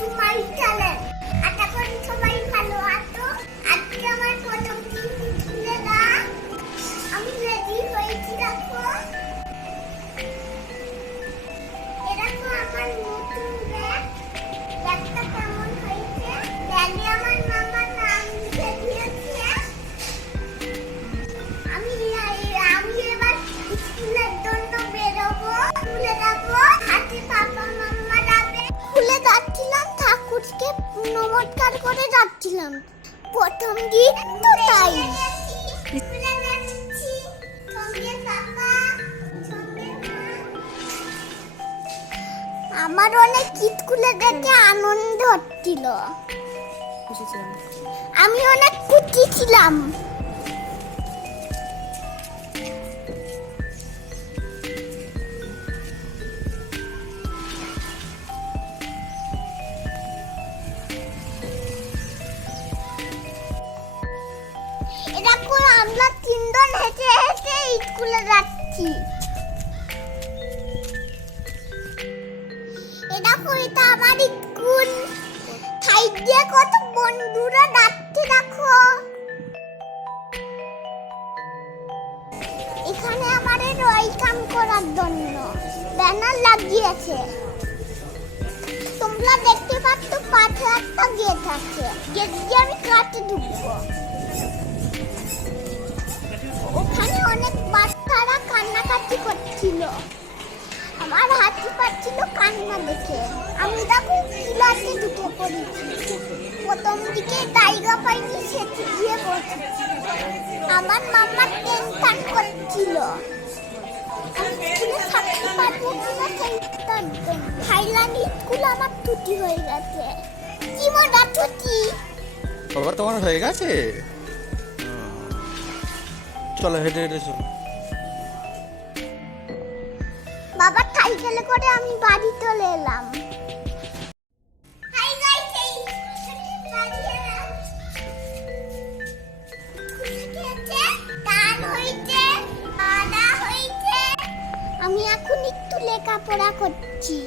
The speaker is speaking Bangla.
তোমার চ্যানেল। আশা করি সবাই ভালো আছো। আজকে আমার প্রথম দিন স্কুলে না, আমি রেডি হয়েছি। দেখো এরকম আমার নতুন ব্যাগ। ব্যাগটা কেমন হয়েছে? ব্যাগে আমার মামা নাম লিখে দিয়েছে। আমি এবার স্কুলের জন্য বেরোবো। স্কুলে যাবো, হাতে পাপা মাম্মা যাবে। স্কুলে যাচ্ছিলাম, ঠাকুরকে নমস্কার করে যাচ্ছিলাম। প্রথম দিন তো তাই। স্কুলে যাচ্ছি, সঙ্গে পাপা, সঙ্গে মা। আমার অনেক স্কুলে দেখে আনন্দ হচ্ছিল। আমি অনেক খুশি ছিলাম। এরকম আমরা তিনজন হেঁটে হেঁটে স্কুলে যাচ্ছি। এটা আমার স্কুল। সাইড দিয়ে কত বন্ধুরা যাচ্ছে দেখো। এখানে আমাদের ওয়েলকাম করার জন্য ব্যানার লাগিয়েছে। তোমরা দেখতে পাচ্ছ পাশে একটা গেট আছে। গেট দিয়ে আমি কাছে ঢুকবো। ওখানে অনেক বাচ্চারা কান্নাকাটি করছিল। আমার হাতি পাচ্ছিল কান্না দেখে। আমি দেখো ক্লাসে ঢুকে পড়েছি। প্রথম দিকে জায়গা পাইনি, সেটি গিয়ে বসেছি। আমার মাম্মা টেনশন করছিল আমি স্কুলে থাকতে পারবো কিনা সেইটার জন্য। থাইল্যান্ড স্কুল আমার ছুটি হয়ে গেছে। কি মজা ছুটি! বাবা তোমার হয়ে গেছে? চলো হেঁটে হেঁটে চলো। বাবা সাইকেলে করে আমি বাড়ি চলে এলাম। আমি এখন একটু লেখাপড়া করছি।